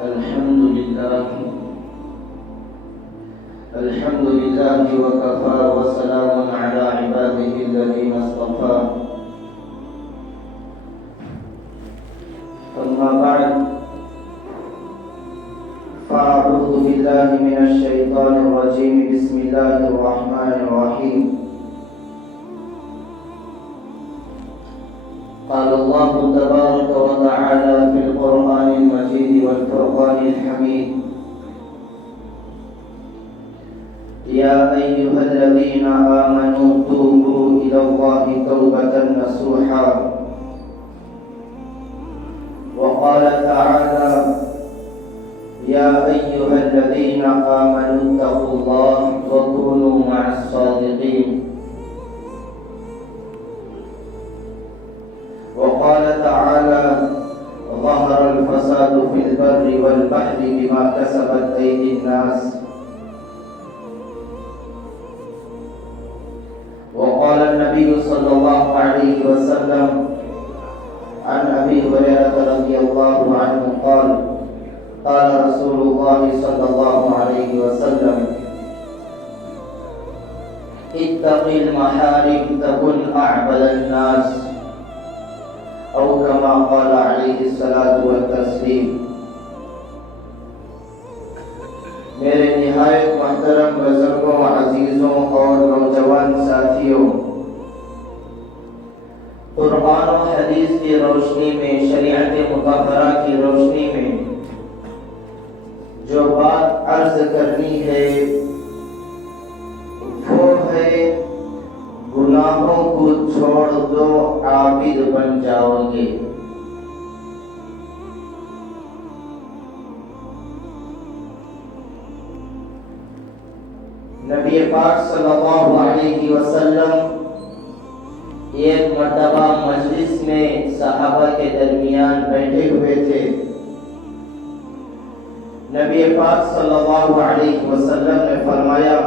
الحمد لله وكفى وسلام على عباده الذين اصطفى. أما بعد فأعوذ بالله من الشيطان الرجيم. بسم الله الرحمن الرحيم. قال الله تبارك وتعالى في القرآن المجيد والفرقان الحميد: يا أيها الذين آمنوا توبوا إلى الله توبة نصوحا. وقال تعالى: يا أيها الذين آمنوا اتقوا الله وكونوا مع الصادقين. وقال تعالى: ظهر الفساد في البر والبحر بما كسبت أيدي الناس. وقال النبي صلى الله عليه وسلم عن أبي هريرة رضي الله عنه قال: قال رسول الله صلى الله عليه وسلم: اتق المحارم تكن أعبد الناس، أو كما قال عليه الصلاة والتسليم. میرے نہایت محترم بزرگوں، عزیزوں اور نوجوان ساتھیوں، قرآن و حدیث کی روشنی میں، شریعت مطہرہ کی روشنی میں جو بات عرض کرنی ہے وہ ہے: گناہوں کو چھوڑ دو، عابد بن جاؤ گے. نبی پاک صلی اللہ علیہ وسلم ایک مرتبہ مجلس میں صحابہ کے درمیان بیٹھے ہوئے تھے. نبی پاک صلی اللہ علیہ وسلم نے فرمایا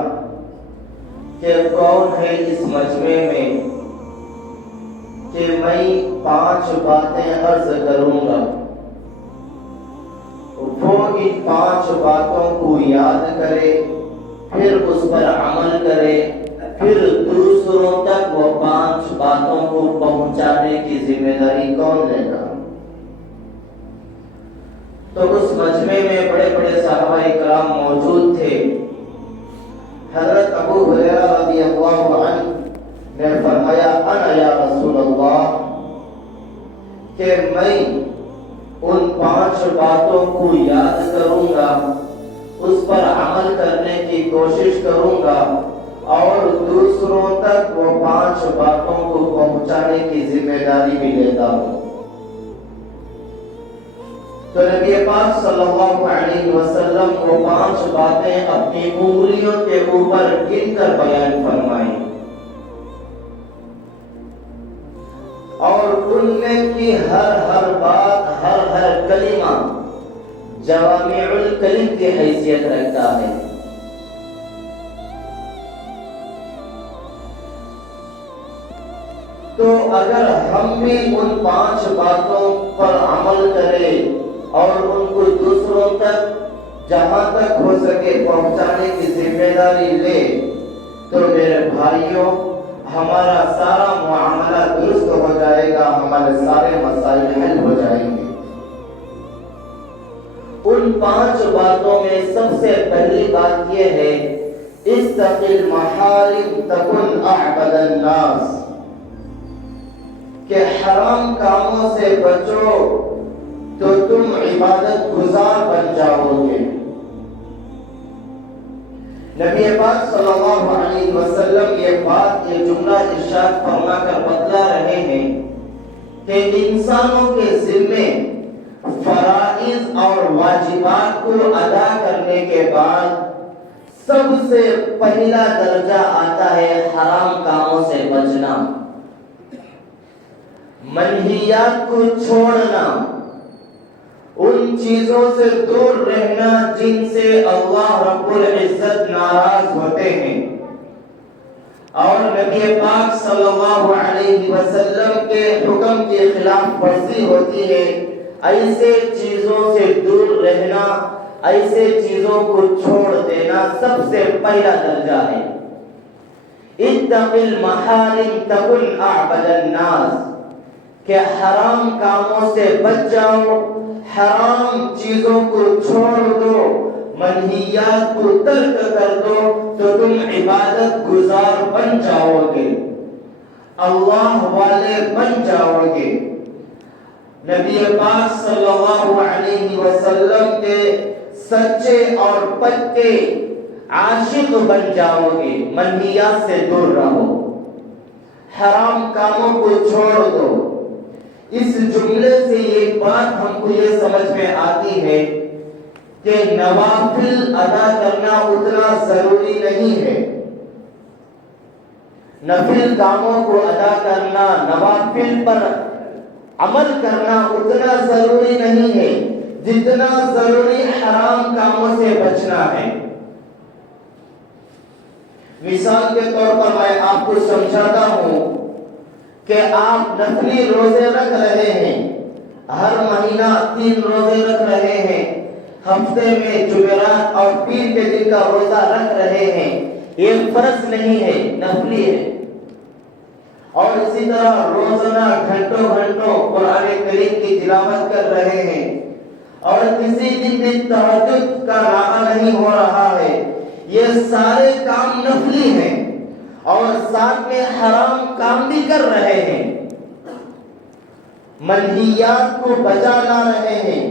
کہ کون ہے اس مجمع میں کہ میں 5 باتیں عرض کروں گا، وہ ان 5 باتوں کو یاد کرے، پھر اس پر عمل کرے، پھر دوسروں تک وہ 5 باتوں کو پہنچانے کی ذمہ داری کون لے گا؟ تو اس مجمع میں بڑے بڑے صحابہ کرام موجود تھے. حضرت ابو ہریرہ رضی اللہ عنہ نے فرمایا: انا یا رسول اللہ، کہ میں ان 5 باتوں کو یاد کروں گا، اس پر عمل کرنے کی کوشش کروں گا، اور دوسروں تک وہ 5 باتوں کو پہنچانے کی ذمہ داری بھی لیتا ہوں. تو نبی پاک صلی اللہ علیہ وسلم وہ 5 باتیں اپنی انگلیوں کے اوپر گن کر بیان فرمائیں، اور ان میں کی ہر بات، ہر کلمہ جوامع الکلم کی حیثیت رکھتا ہے. تو اگر ہم بھی ان 5 باتوں پر عمل کریں اور ان کو دوسروں تک جہاں تک ہو سکے پہنچانے کی ذمہ داری لے، تو میرے بھائیوں، ہمارا سارا معاملہ درست ہو جائے گا، ہمارے سارے مسائل حل ہو جائیں گے. ان 5 باتوں میں سب سے پہلی بات یہ ہے: اتق المحارم تکن اعبد الناس، کہ حرام کاموں سے بچو تو تم عبادت گزار بن جاؤ گے. نبی پاک صلی اللہ علیہ وسلم یہ جملہ ارشاد فرما کر بتلا رہے ہیں کہ انسانوں کے ذمے فرائض اور واجبات کو ادا کرنے کے بعد سب سے پہلا درجہ آتا ہے حرام کاموں سے بچنا، منہیات کو چھوڑنا، ان چیزوں سے دور رہنا جن سے اللہ رب العزت ناراض ہوتے ہیں. اور نبی پاک صلی اللہ علیہ وسلم کے حکم کی خلاف ورزی ہوتی ہے، ایسے چیزوں سے دور رہنا ایسے چیزوں کو چھوڑ دینا سب سے پہلا درجہ ہے۔ اتق المحارم تکن اعبد الناس، کہ حرام کاموں سے بچ جاؤ، حرام چیزوں کو چھوڑ دو، منہیات کو ترک کر دو، تو تم عبادت گزار بن جاؤ گے، اللہ والے بن جاؤ گے، نبی پاک صلی اللہ علیہ وسلم کے سچے اور پکے عاشق بن جاؤ گے۔ منہیات سے دور رہو، حرام کاموں کو چھوڑ دو۔ اس جملے سے ایک بات ہم کو یہ سمجھ میں آتی ہے کہ نوافل ادا کرنا اتنا ضروری نہیں ہے، نفل کاموں کو ادا کرنا، نوافل پر عمل کرنا اتنا ضروری نہیں ہے جتنا ضروری حرام کاموں سے بچنا ہے۔ مثال کے طور پر میں آپ کو سمجھاتا ہوں کہ آپ نفلی روزے رکھ رہے ہیں، ہر مہینہ 3 روزے رکھ رہے ہیں، ہفتے میں جمعرات اور پیر کے دن کا روزہ رکھ رہے ہیں، یہ فرض نہیں ہے، نفلی ہے۔ اور اسی طرح روزانہ گھنٹوں قرآن کریم کی تلاوت کر رہے ہیں، اور کسی دن بھی تہجد کا ناغہ نہیں ہو رہا ہے، یہ سارے کام نفلی ہیں، اور ساتھ میں حرام کام بھی کر رہے ہیں، منہیات کو بچا لا رہے ہیں،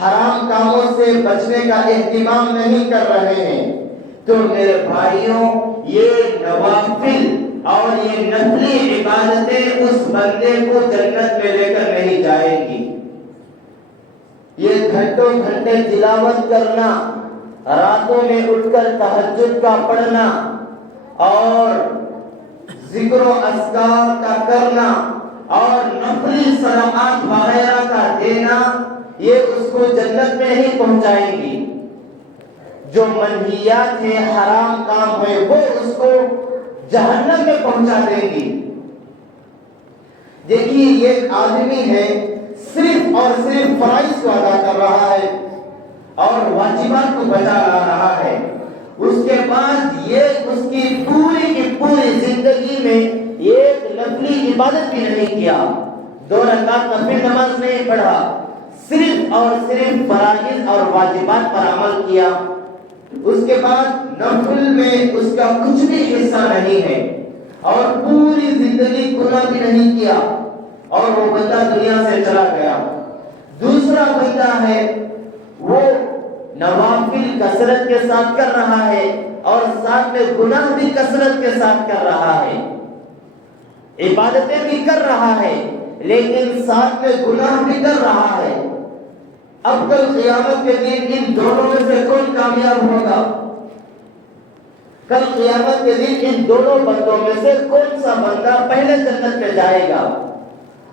حرام کاموں سے بچنے کا اہتمام نہیں کر رہے ہیں، تو میرے بھائیوں، یہ نوافل اور یہ نفلی عبادتیں اس بندے کو جنت میں لے کر نہیں جائیں گی۔ یہ گھنٹوں گھنٹے تلاوت کرنا، راتوں میں اٹھ کر تہجد کا پڑھنا اور ذکر و اذکار کا کرنا اور نفلی صدقات وغیرہ کا دینا، یہ اس کو جنت میں نہیں پہنچائیں گی۔ جو منہیات ہے، حرام کام ہے، وہ اس کو جہنم میں پہنچا دیں گی۔ دیکھیے، یہ آدمی ہے صرف اور صرف فرائض کو ادا کر رہا ہے اور واجبات کو بچا لا رہا ہے، اس کے بعد یہ اس کی پوری کی پوری زندگی میں ایک نفلی عبادت بھی نہیں کیا، 2 رکعت نفل نماز نہیں پڑھا، صرف اور صرف فرائض اور واجبات پر عمل کیا، اس کے بعد نفل میں اس کا کچھ بھی حصہ نہیں ہے، اور پوری زندگی گناہ بھی نہیں کیا، اور وہ بندہ دنیا سے چلا گیا۔ دوسرا بندہ ہے، وہ نوافل کثرت کے ساتھ کر رہا ہے اور ساتھ میں گناہ بھی کثرت کے ساتھ کر رہا ہے، عبادتیں بھی کر رہا ہے لیکن ساتھ میں گناہ بھی کر رہا ہے۔ اب کل قیامت کے دن ان دونوں میں سے کون کامیاب ہوگا؟ کل قیامت کے دن ان دونوں بندوں میں سے کون سا بندہ پہلے جنت میں جائے گا،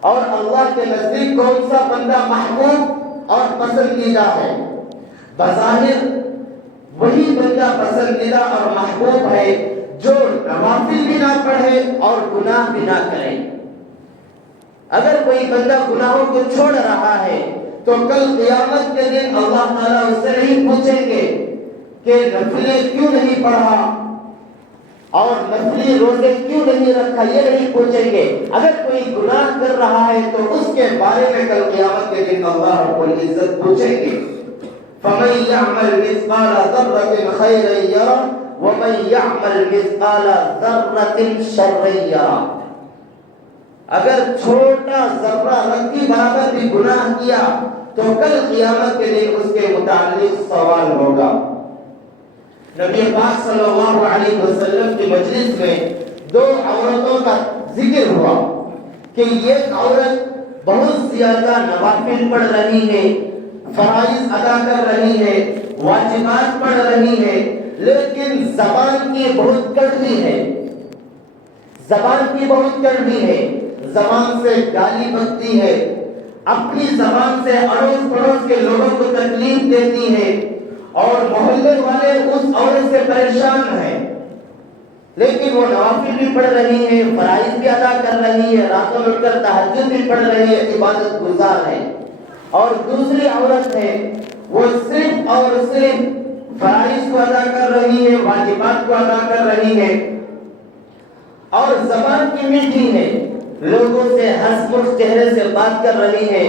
اور اللہ کے نزدیک کون سا بندہ محبوب اور پسندیدہ ہے؟ بظاہر وہی بندہ پسندیدہ اور محبوب ہے جو نوافل بھی نہ پڑھے اور گناہ بھی نہ کرے۔ اگر کوئی بندہ گناہوں کو چھوڑ رہا ہے تو کل قیامت کے دن اللہ تعالیٰ اس سے نہیں پوچھیں گے کہ نفلیں کیوں نہیں پڑھا اور نفلی روزے کیوں نہیں رکھا، یہ نہیں پوچھیں گے۔ اگر کوئی گناہ کر رہا ہے تو اس کے بارے میں کل قیامت کے دن اللہ رب العزت پوچھیں گے۔ فَمَن يَعْمَلْ مِثْقَالَ ذَرَّةٍ خَيْرًا يَرَهُ وَمَن يَعْمَلْ مِثْقَالَ ذَرَّةٍ شَرًّا يَرَهُ۔ اگر چھوٹا ذرہ رتی برابر بھی گناہ کیا تو کل قیامت کے دن اس کے متعلق سوال ہوگا۔ نبی پاک صلی اللہ علیہ وسلم کی مجلس میں 2 عورتوں کا ذکر ہوا کہ ایک عورت بہت زیادہ نوافل پڑھ رہی ہے، فرائض ادا کر رہی ہے، واجبات پڑھ رہی ہے، لیکن زبان کی بہت کڑوی ہے، زبان کی بہت کڑوی ہے، زبان سے گالی بکتی ہے، اپنی زبان سے اڑوس پڑوس کے لوگوں کو تکلیف دیتی ہے، اور محلے والے اس عورت سے پریشان ہیں، لیکن وہ نوافل بھی پڑھ رہی ہے، فرائض بھی ادا کر رہی ہے، راتوں میں اٹھ کر تہجد بھی پڑھ رہی ہے، عبادت گزار ہے۔ اور دوسری عورت ہے، وہ صرف اور صرف فرائض کو ادا کر رہی ہے، واجبات کو ادا کر رہی ہے، اور زبان کی میٹھی ہے، لوگوں سے ہنس مس چہرے سے بات کر رہی ہے،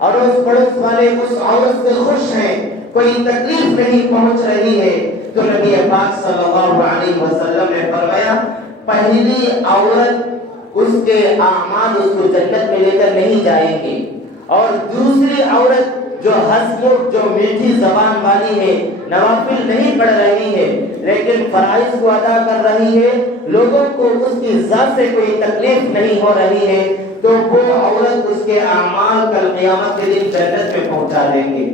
اڑوس پڑوس والے اس عورت سے خوش ہیں، کوئی تکلیف نہیں پہنچ رہی ہے، تو نبی پاک صلی اللہ علیہ وسلم نے فرمایا پہلی عورت اس کے اعمال اس کو جنت میں لے کر نہیں جائیں گے، اور دوسری عورت جو ہنسمکھ جو میٹھی زبان والی ہے، نوافل نہیں پڑھ رہی ہے لیکن فرائض کو ادا کر رہی ہے، لوگوں کو اس کی ذات سے کوئی تکلیف نہیں ہو رہی ہے، تو وہ عورت اس کے اعمال کل قیامت کے دن جنت میں پہنچا دیں گے۔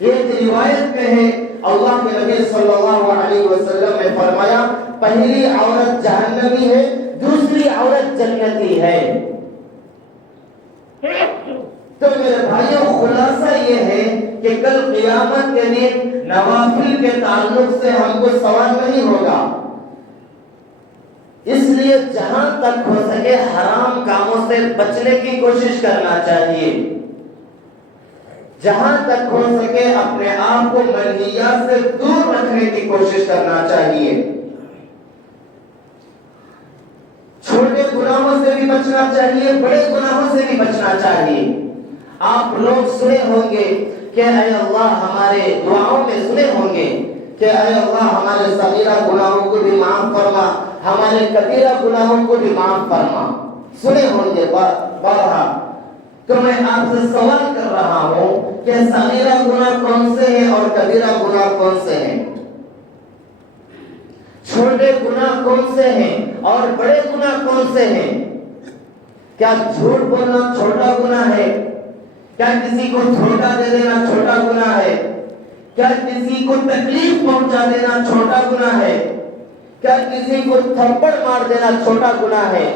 یہ روایت میں ہے اللہ کے نبی صلی اللہ علیہ وسلم نے فرمایا پہلی عورت جہنمی ہے، دوسری عورت جنتی ہے۔ تو میرے بھائیوں خلاصہ یہ ہے کہ کل قیامت کے دن نوافل کے تعلق سے ہم کو سوال نہیں ہوگا، اس لیے جہاں تک ہو سکے حرام کاموں سے بچنے کی کوشش کرنا چاہیے، جہاں تک ہو سکے اپنے آپ کو منہیات سے دور رکھنے کی کوشش کرنا چاہیے، چھوٹے گناہوں سے بھی بچنا چاہیے، بڑے گناہوں سے بھی بچنا چاہیے۔ آپ لوگ سنے ہوں گے کہ اے اللہ ہمارے دعاؤں میں سنے ہوں گے کہ اے اللہ ہمارے صغیرہ گناہوں کو بھی معاف فرما، ہمارے کبیرہ گناہوں کو بھی معاف فرما، سنے ہوں گے بارہا۔ تو میں آپ سے سوال کر رہا ہوں کہ صغیرہ گناہ کون سے ہیں اور کبیرہ گناہ کون سے ہیں؟ چھوٹے گناہ کون سے ہیں اور بڑے گناہ کون سے ہیں؟ کیا جھوٹ بولنا چھوٹا گناہ ہے؟ کیا کسی کو دھوکہ دے دینا چھوٹا گناہ ہے؟ کیا کسی کو تکلیف پہنچا دینا چھوٹا گناہ ہے؟ کیا کسی کو تھپڑ مار دینا چھوٹا گناہ ہے؟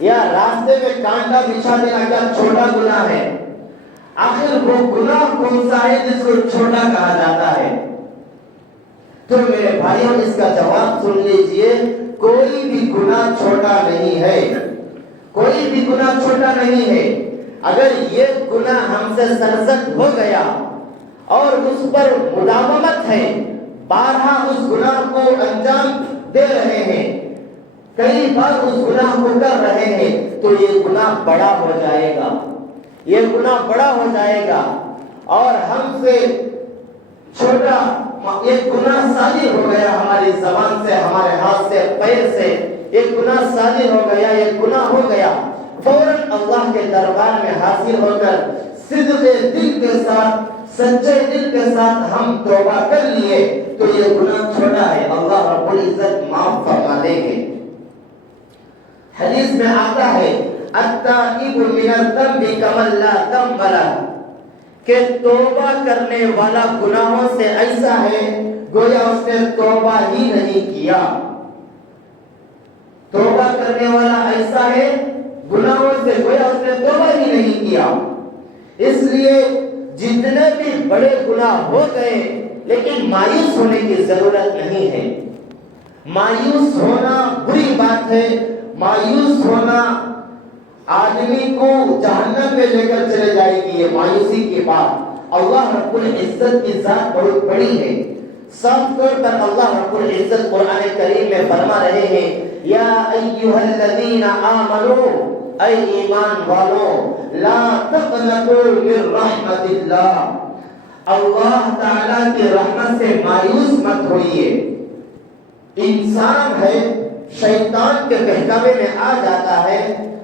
یا راستے میں کانٹا بچھا دینا کیا چھوٹا گناہ ہے؟ آخر وہ گناہ کون سا ہے جس کو چھوٹا کہا جاتا ہے؟ تو میرے بھائیوں اس کا جواب سن لیجئے، کوئی بھی گناہ چھوٹا نہیں ہے، کوئی بھی گناہ چھوٹا نہیں ہے۔ اگر یہ گناہ ہم سے سرزد ہو گیا اور اس پر مداومت ہے، بارہا اس گناہ کو انجام دے رہے ہیں، کئی بار اس گناہ کو کر رہے ہیں، تو یہ گناہ بڑا ہو جائے گا، یہ گناہ بڑا ہو جائے گا، اور ہم سے چھوٹا ایک گناہ صادر ہو گیا ہماری زبان سے، ہمارے ہاتھ سے، پیر سے، ایک گناہ صادر ہو گیا، ایک گناہ ہو گیا، فوراً اللہ کے دربار میں حاضر ہو کر صدق دل کے ساتھ، سچے دل کے ساتھ ہم توبہ کر لیے تو یہ گناہ چھوٹا ہے، اللہ رب العزت معاف فرما دیں گے۔ حدیث میں آتا ہے التائب من الذنب کمن لا ذنب لہ، کہ توبہ کرنے والا گناہوں سے ایسا ہے گویا اس نے توبہ ہی نہیں کیا، توبہ کرنے والا ایسا ہے گناہوں سے گویا اس نے توبہ ہی نہیں کیا۔ اس لیے جتنے بھی بڑے گناہ ہو گئے لیکن مایوس ہونے کی ضرورت نہیں ہے، مایوس ہونا بری بات ہے، مایوس ہونا آدمی کو جہنم میں لے کر چلے جائے گی، یہ مایوسی کی بات۔ اللہ رب العزت کی ذات بہت بڑی ہے، صاف طور پر اللہ رب العزت قرآن کریم میں فرما رہے ہیں یا ایھا الذین آمنوا، اے ایمان والو، لا تقنطوا من رحمت اللہ، اللہ تعالیٰ کی رحمت سے مایوس مت ہوئیے۔ انسان ہے شیطان کے بہکاوے میں آ جاتا ہے،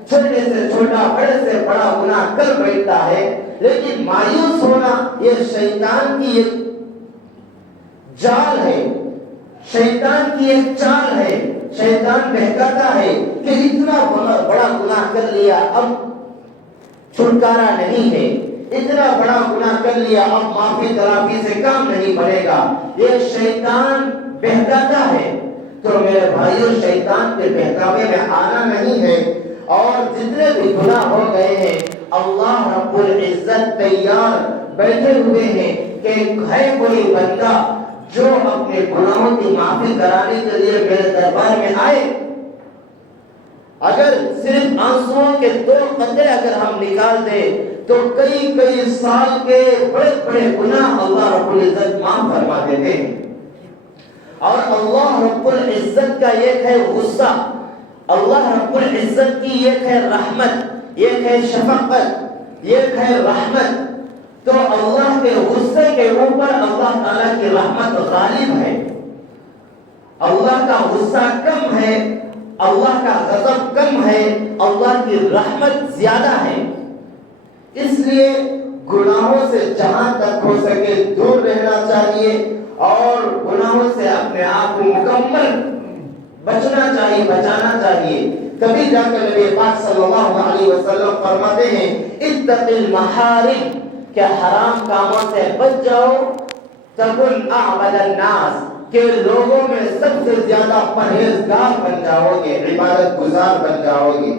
چھوٹے سے چھوٹا بڑے سے بڑا گناہ کر بیٹھتا ہے، لیکن مایوس ہونا یہ شیطان کی ایک جال ہے، شیطان کی ایک چال ہے۔ شیطان بہکاتا ہے کہ اتنا بڑا گناہ کر لیا اب چھٹکارا نہیں ہے، اتنا بڑا گناہ کر لیا اب معافی تلافی سے کام نہیں بنے گا، یہ شیطان بہکاتا ہے۔ تو میرے بھائیوں شیطان کے بہکاوے میں آنا نہیں ہے، اور جتنے بھی گناہ ہو گئے ہیں اللہ رب العزت تیار بیٹھے ہوئے ہیں کہ ہے کوئی بندہ جو اپنے گناہوں کی معافی کرانے کے لیے میرے دربار میں آئے، اگر صرف آنسوؤں کے 2 قطرے اگر ہم نکال دیں تو کئی سال کے بڑے بڑے گناہ اللہ رب العزت معاف فرما دیتے ہیں. اور اللہ رب العزت کا ایک ہے غصہ، اللہ رب العزت کی ایک ہے رحمت، ایک ہے شفقت، ایک ہے رحمت. تو اللہ کے غصے کے اوپر اللہ تعالیٰ کی رحمت غالب ہے. اللہ کا غصہ کم ہے، اللہ کا غضب کم ہے، اللہ کی رحمت زیادہ ہے. اس لیے گناہوں سے جہاں تک ہو سکے دور رہنا چاہیے اور گناہوں سے اپنے آپ کو مکمل بچانا چاہیے. تبھی جا کر نبی پاک صلی اللہ علیہ وسلم فرماتے ہیں اتق المحارم، کہ حرام کاموں سے بچ جاؤ، تکن اعبد الناس، کہ لوگوں میں سب سے زیادہ پرہیزگار بن جاؤ گے، عبادت گزار بن جاؤ گے.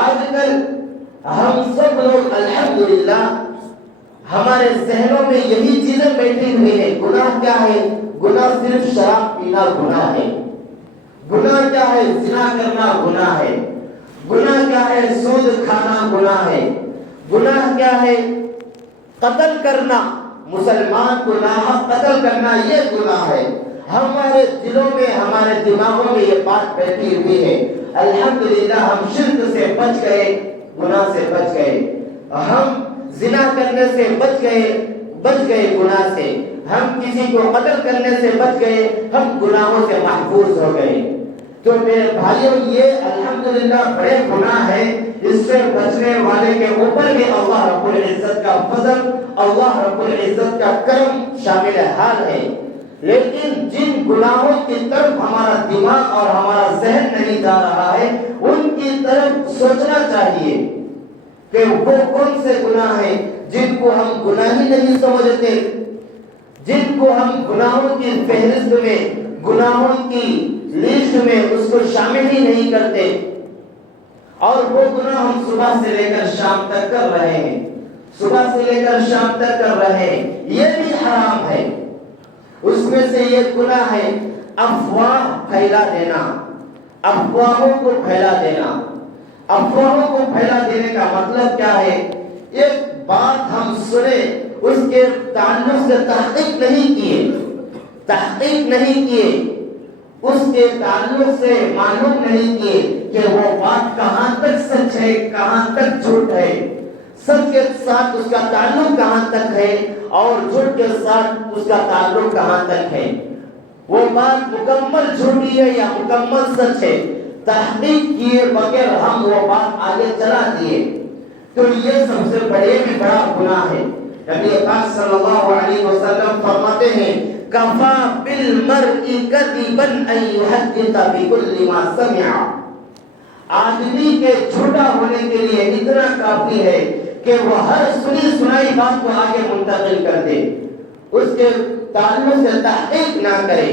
آج کل ہم سب لوگ الحمدللہ ہمارے ذہنوں میں یہی چیزیں بیٹھی ہوئی ہیں. گناہ کیا ہے؟ گناہ صرف شراب پینا گناہ ہے. گناہ کیا ہے؟ زنا کرنا گناہ ہے. گناہ کیا ہے؟ سود کھانا گناہ ہے. گناہ کیا ہے؟ قتل کرنا، مسلمان کو ناحق قتل کرنا یہ گناہ ہے. ہمارے دلوں میں ہمارے دماغوں میں یہ بات بیٹھی ہوئی ہے. الحمدللہ ہم شرک سے بچ گئے، گناہ سے بچ گئے. ہم زنا کرنے سے بچ گئے گناہ سے. ہم کسی کو قتل کرنے سے بچ گئے، ہم گناہوں سے محفوظ ہو گئے. تو میرے بھائیوں یہ الحمدللہ بڑے گناہ ہیں. اس سے بچنے والے کے اوپر بھی اللہ رب العزت کا فضل، اللہ رب العزت کا کرم شامل حال ہے. لیکن جن گناہوں کی طرف ہمارا دماغ اور ہمارا ذہن نہیں جا رہا ہے ان کی طرف سوچنا چاہیے کہ وہ کون سے گناہ ہیں جن کو ہم گناہ ہی نہیں سمجھتے، جن کو ہم گناہوں کی فہرست میں، گناہوں کی لسٹ میں اس کو شامل ہی نہیں کرتے. اور وہ گناہ ہم صبح سے لے کر شام تک کر رہے ہیں، صبح سے لے کر شام تک کر رہے ہیں. یہ بھی حرام ہے. اس میں سے یہ گناہ ہے افواہ پھیلا دینا، افواہوں کو پھیلا دینا. افواہوں کو پھیلا دینے کا مطلب کیا ہے؟ ایک بات ہم سنے، اس کے تعلق سے تحقیق نہیں کیے، اس کے تعلق سے معلوم نہیں کیے کہ وہ بات کہاں تک سچ ہے، کہاں تک جھوٹ ہے، سچ کے ساتھ اس کا تعلق کہاں تک ہے اور جھوٹ کے ساتھ اس کا تعلق کہاں تک ہے. وہ بات مکمل جھوٹی ہے یا مکمل سچ ہے، تحقیق کیے بغیر ہم وہ بات آگے چلا دیے تو یہ سب سے بڑا گناہ ہے. نبی پاک صلی اللہ علیہ وسلم فرماتے ہیں کفا بالمرء کذبا ان یحدث بكل ما سمع. آدمی کے جھوٹا ہونے کے لیے اتنا کافی ہے کہ وہ ہر سنی سنائی بات کو آگے منتقل کر دے، اس کے تعلق سے تحقیق نہ کرے.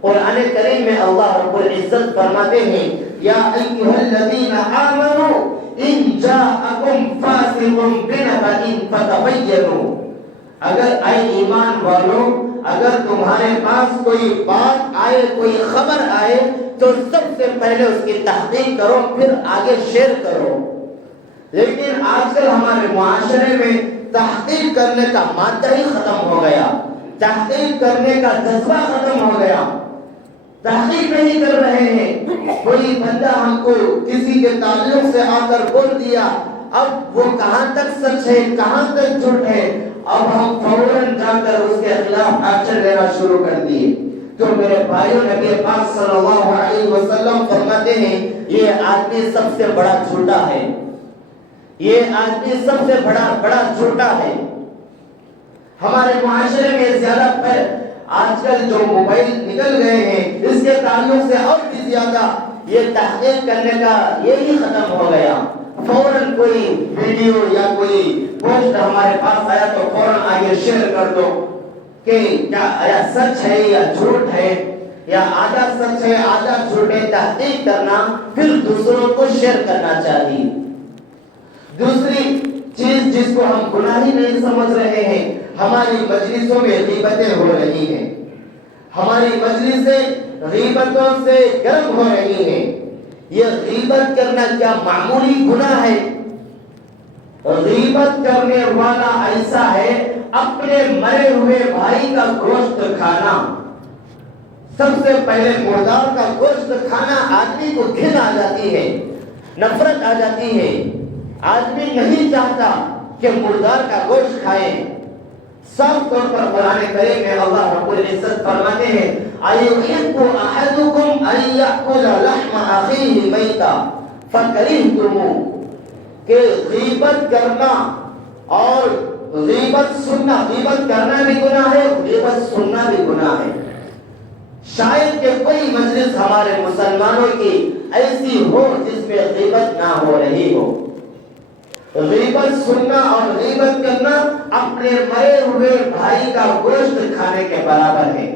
قرآن کریم میں اللہ رب العزت فرماتے ہیں یا ایھا الذین آمنوا ان جاءکم فاسق بنبأ فتبینوا. اگر اے ایمان والو، اگر تمہارے پاس کوئی بات آئے، کوئی خبر آئے تو سب سے پہلے اس کی تحقیق کرو، پھر آگے شیئر کرو. لیکن آج کل ہمارے معاشرے میں تحقیق کرنے کا مادہ ہی ختم ہو گیا، تحقیق کرنے کا جذبہ ختم ہو گیا. تحقیق نہیں کر رہے ہیں. کوئی بندہ ہم کو کسی کے تعلق سے آ کر بول دیا، اب وہ کہاں تک سچ ہے، کہاں تک جھوٹ ہے، اب ہم فوراً جا کر اس کے خلاف ایکشن لینا شروع کر دیے. تو میرے بھائیوں، نبی پاک صلی اللہ علیہ وسلم فرماتے ہیں یہ آدمی سب سے بڑا جھوٹا ہے، یہ آدمی سب سے بڑا جھوٹا ہے. ہمارے معاشرے میں زیادہ آج کل جو موبائل نکل گئے ہیں اس کے تعلق سے اور بھی زیادہ یہ تحقیق کرنے کا یہی ختم ہو گیا. فوراً کوئی ویڈیو یا کوئی پوسٹ ہمارے پاس آیا تو فوراً آگے شیئر کر دو کہ کیا سچ ہے یا جھوٹ ہے، یا آدھا سچ ہے آدھا جھوٹ ہے. تحقیق کرنا پھر دوسروں کو شیئر کرنا چاہیے. دوسری چیز جس کو ہم گناہ ہی نہیں سمجھ رہے ہیں، ہماری مجلسوں میں غیبتیں ہو رہی ہیں، ہماری مجلسیں غیبتوں سے گرم ہو رہی ہیں. یہ غیبت کرنا کیا معمولی گناہ ہے؟ غیبت کرنے والا ایسا ہے اپنے مرے ہوئے بھائی کا گوشت کھانا. سب سے پہلے مردار کا گوشت کھانا آدمی کو گھن آ جاتی ہے، نفرت آ جاتی ہے. آدمی نہیں چاہتا کہ مردار کا گوشت کھائے. صاف طور پر قرآن کریم میں اللہ رب العزت فرماتے ہیں أَيُحِبُّ أَحَدُكُمْ أَن يَأْكُلَ لَحْمَ أَخِيهِ مَيْتًا فَكَرِهْتُمُوهُ کہ غیبت کرنا اور غیبت سننا، غیبت کرنا بھی گناہ ہے، غیبت سننا بھی گناہ ہے. شاید کہ کوئی مجلس ہمارے مسلمانوں کی ایسی ہو جس میں غیبت نہ ہو رہی ہو. غیبت سننا اور غیبت کرنا اپنے مرے ہوئے بھائی کا گوشت کھانے کے برابر ہے.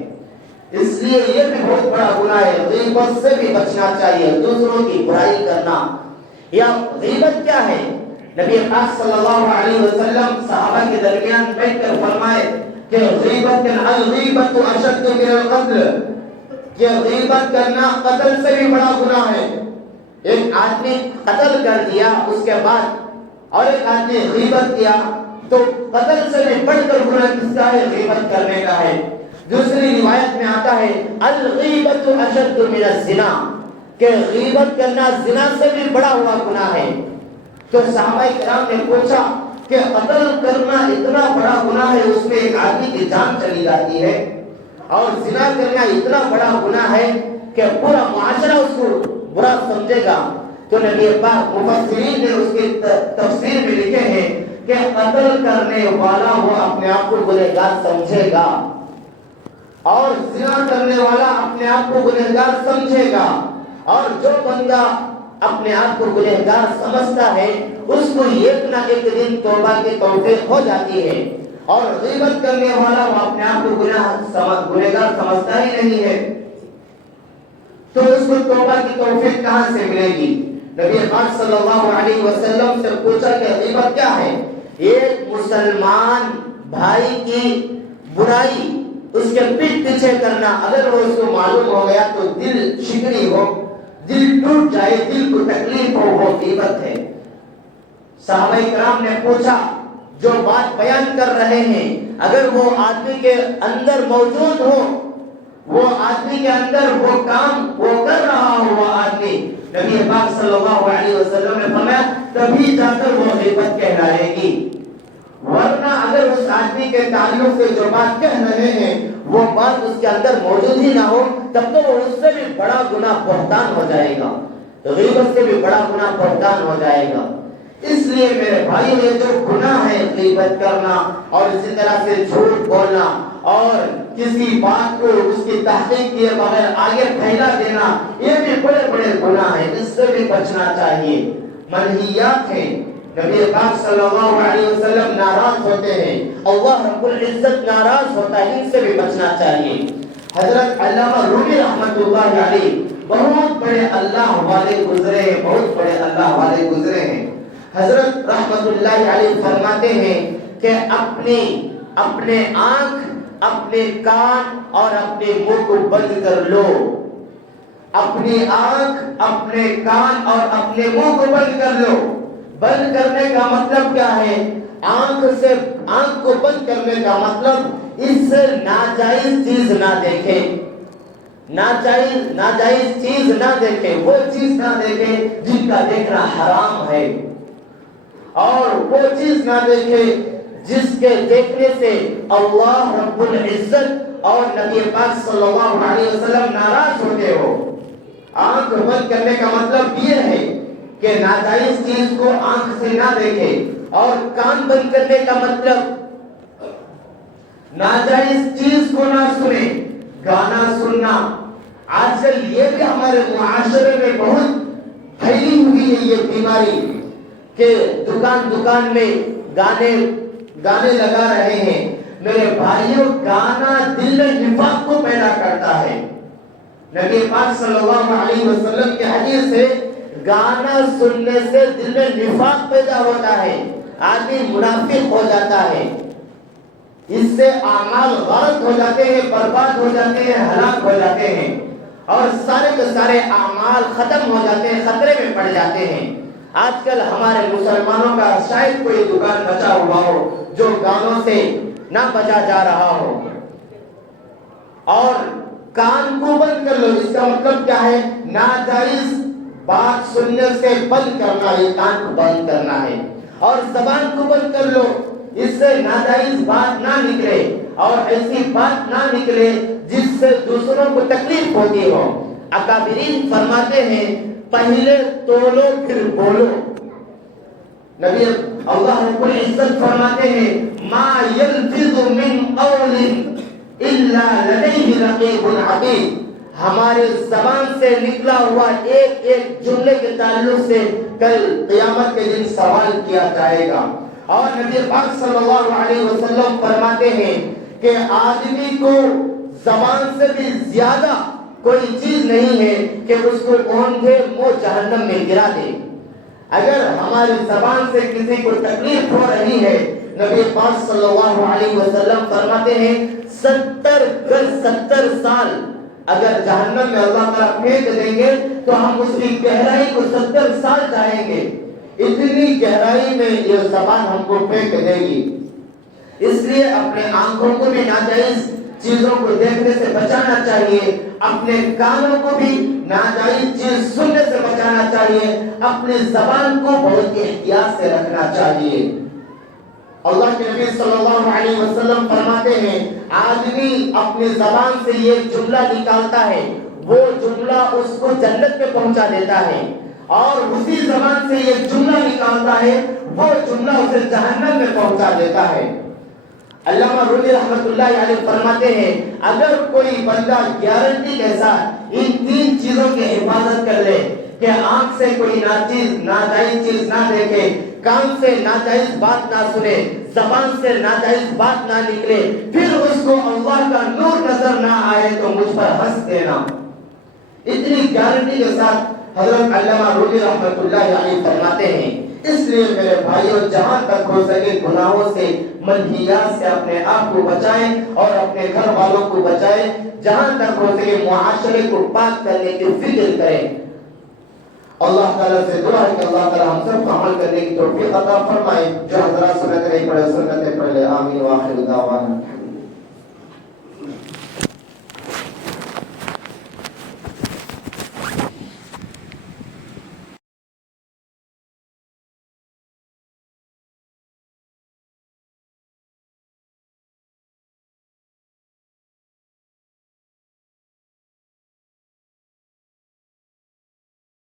اس لیے یہ بھی بہت بڑا گناہ ہے. غیبت سے بھی بچنا چاہیے، دوسروں کی برائی کرنا. یا غیبت کیا ہے؟ نبی پاک صلی اللہ علیہ وسلم صحابہ کے درمیان بیٹھ کر فرمائے کہ غیبت الغیبت اشد من القتل، کہ غیبت کرنا قتل سے بھی بڑا گناہ ہے. ایک آدمی قتل کر دیا، اس کے بعد اور ایک آدمی غیبت کیا، تو قتل سے بھی بڑھ کر گناہ کس کا ہے؟ غیبت کرنے کا ہے. دوسری روایت میں آتا ہے الغیبت اشد من الزنا، کہ غیبت کرنا زنا سے بھی بڑا ہوا گناہ ہے. تو صحابہ کرام نے پوچھا کہ قتل کرنا اتنا بڑا گناہ ہے، اس میں ایک آدمی کی جان چلی جاتی ہے، اور زنا کرنا اتنا بڑا گناہ ہے کہ پورا معاشرہ اس کو برا سمجھے گا. تو نبی پاک مفسرین نے اس کی تفسیر میں لکھے ہیں کہ قتل کرنے والا وہ اپنے آپ کو گنہگار سمجھے گا، اور زنا کرنے والا اپنے آپ کو گنہگار سمجھے گا. اور جو بندہ اپنے آپ کو گنہگار سمجھتا ہے اس کو ایک نہ ایک دن توبہ کی توفیق ہو جاتی ہے. اور غیبت کرنے والا وہ اپنے آپ کو گنہگار سمجھتا ہی نہیں ہے، تو اس کو توبہ کی توفیق کہاں سے ملے گی؟ نبی پاک صلی اللہ علیہ وسلم سے پوچھا کہ غیبت کیا ہے؟ ایک مسلمان بھائی کی برائی اس کے پیٹ پیچھے کرنا. اگر وہ اس کو معلوم ہو گیا تو دل شکنی ہو، دل ٹوٹ جائے، دل کو تکلیف ہو، وہ غیبت ہے. صحابہ کرام نے پوچھا جو بات بیان کر رہے ہیں اگر وہ آدمی کے اندر موجود ہو، وہ آدمی کے اندر وہ کام وہ کر رہا ہو، وہ آدمی، نبی پاک صلی اللہ علیہ وسلم نے فرمایا تبھی جا کر وہ غیبت کہلائے گی. ورنہ اگر اس آدمی کے تعلق سے جو بات کہہ رہے ہیں وہ بات اس کے اندر موجود ہی نہ ہو، تب تو وہ اس سے بھی بڑا گناہ بہتان ہو جائے گا، غیبت سے بھی بڑا گناہ بہتان ہو جائے گا. اس لیے میرے بھائی یہ جو گناہ ہے غیبت کرنا اور اسی طرح سے جھوٹ بولنا اور کسی بات کو اس کی تحقیق کیے بغیر آگے پھیلا دینا، یہ بھی بڑے بڑے گناہ ہیں، اس سے بھی بچنا چاہیے. منہیات ہیں، نبی پاک صلی اللہ علیہ وسلم ناراض ہوتے ہیں، اللہ رب العزت ناراض ہوتا ہے، ان سے بھی بچنا چاہیے. حضرت علامہ رومی رحمۃ اللہ علیہ بہت بڑے اللہ والے گزرے ہیں، بہت بڑے اللہ والے گزرے ہیں. حضرت رحمت اللہ علیہ فرماتے ہیں کہ اپنے آنکھ، اپنے کان اور اپنے منہ کو بند کر لو. اپنی آنکھ، اپنے کان اور اپنے منہ کو بند کر لو. بند کرنے کا مطلب کیا ہے؟ آنکھ کو بند کرنے کا مطلب اس سے ناجائز چیز نہ دیکھیں، ناجائز چیز نہ دیکھیں، وہ چیز نہ دیکھیں جن کا دیکھنا حرام ہے، اور وہ چیز نہ دیکھے جس کے دیکھنے سے اللہ رب العزت اور نبی پاک صلی اللہ علیہ وسلم ناراض ہوتے ہو. آنکھ بند کرنے کا مطلب یہ ہے کہ ناجائز چیز کو آنکھ سے نہ دیکھے، اور کان بند کرنے کا مطلب ناجائز چیز کو نہ سنے. گانا سننا آج کل یہ بھی ہمارے معاشرے میں بہت پھیلی ہوئی ہے یہ بیماری کہ دکان میں گانے لگا رہے ہیں. میرے بھائیوں گانا دل میں نفاق کو پیدا کرتا ہے. نبی پاک صلی اللہ علیہ وسلم کے حدیث سے گانا سننے سے دل میں نفاق پیدا ہوتا ہے، آدمی منافق ہو جاتا ہے، اس سے اعمال غلط ہو جاتے ہیں، برباد ہو جاتے ہیں، ہلاک ہو جاتے ہیں. اور سارے کے سارے اعمال ختم ہو جاتے ہیں، خطرے میں پڑ جاتے ہیں۔ آج کل ہمارے مسلمانوں کا شاید کوئی دکان بچا ہوا ہو جو گانوں سے نہ بچا جا رہا ہو، اور کان کو بند کر لو، اس کا مطلب کیا ہے؟ ناجائز بات سننے سے بند کرنا، یہ کان کو بند کرنا ہے۔ اور زبان کو بند کر لو، اس سے ناجائز بات نہ نکلے اور ایسی بات نہ نکلے جس سے دوسروں کو تکلیف ہوتی ہو۔ اکابرین فرماتے ہیں پہلے تولو پھر بولو۔ نبی اللہ رب العزت فرماتے ہیں ما یلفظ من قول الا لدیہ رقیب عتید۔ ہمارے زبان سے نکلا ہوا ایک ایک جملے کے تعلق سے کل قیامت کے دن سوال کیا جائے گا۔ اور نبی پاک صلی اللہ علیہ وسلم فرماتے ہیں کہ آدمی کو زبان سے بھی زیادہ کوئی چیز نہیں ہے کہ اس کو اوندھے منہ جہنم میں گرا دے۔ اگر ہماری زبان سے کسی کو تکلیف ہو رہی ہے، نبی پاک صلی اللہ علیہ وسلم فرماتے ہیں 70 سال اگر جہنم میں اللہ تعالیٰ پھینک دیں گے تو ہم اس کی گہرائی کو 70 سال جائیں گے، اتنی گہرائی میں یہ زبان ہم کو پھینک دے گی۔ اس لیے اپنے آنکھوں کو بھی ناجائز چیزوں کو دیکھنے سے بچانا چاہیے، اپنے کانوں کو بھی ناجائز چیز سننے سے بچانا چاہیے، اپنی زبان کو بہت احتیاط سے رکھنا چاہیے۔ اللہ کے نبی صلی اللہ علیہ وسلم فرماتے ہیں آدمی اپنی زبان سے یہ جملہ نکالتا ہے، وہ جملہ اس کو جنت میں پہنچا دیتا ہے، اور اسی زبان سے یہ جملہ نکالتا ہے، وہ جملہ اسے جہنم میں پہنچا دیتا ہے۔ علامہ رومی رحمۃ اللہ علیہ فرماتے ہیں اگر کوئی بندہ گارنٹی کے ساتھ ان 3 چیزوں کی حفاظت کر لے کہ آنکھ سے کوئی ناجائز چیز نہ دیکھے، کان سے ناجائز بات نہ سنے، زبان سے ناجائز بات نہ نکلے، پھر اس کو اللہ کا نور نظر نہ آئے تو مجھ پر ہنس دینا، اتنی گارنٹی کے ساتھ حضرت علامہ رومی رحمۃ اللہ علیہ فرماتے ہیں۔ اس لیے میرے بھائیوں جہاں تک ہو سکے گناہوں سے منہیات سے اپنے آپ کو بچائیں اور اپنے گھر والوں کو بچائیں، جہاں تک ہو سکے معاشرے کو پاک کرنے کی فکر کریں۔ اللہ تعالیٰ سے دعا ہے کہ اللہ تعالیٰ ہم سب کو عمل کرنے کی توفیق عطا فرمائے۔ جو حضرات سنت نہیں پڑھے سنتیں پڑھ لے، آمین۔ وآخر دعوانا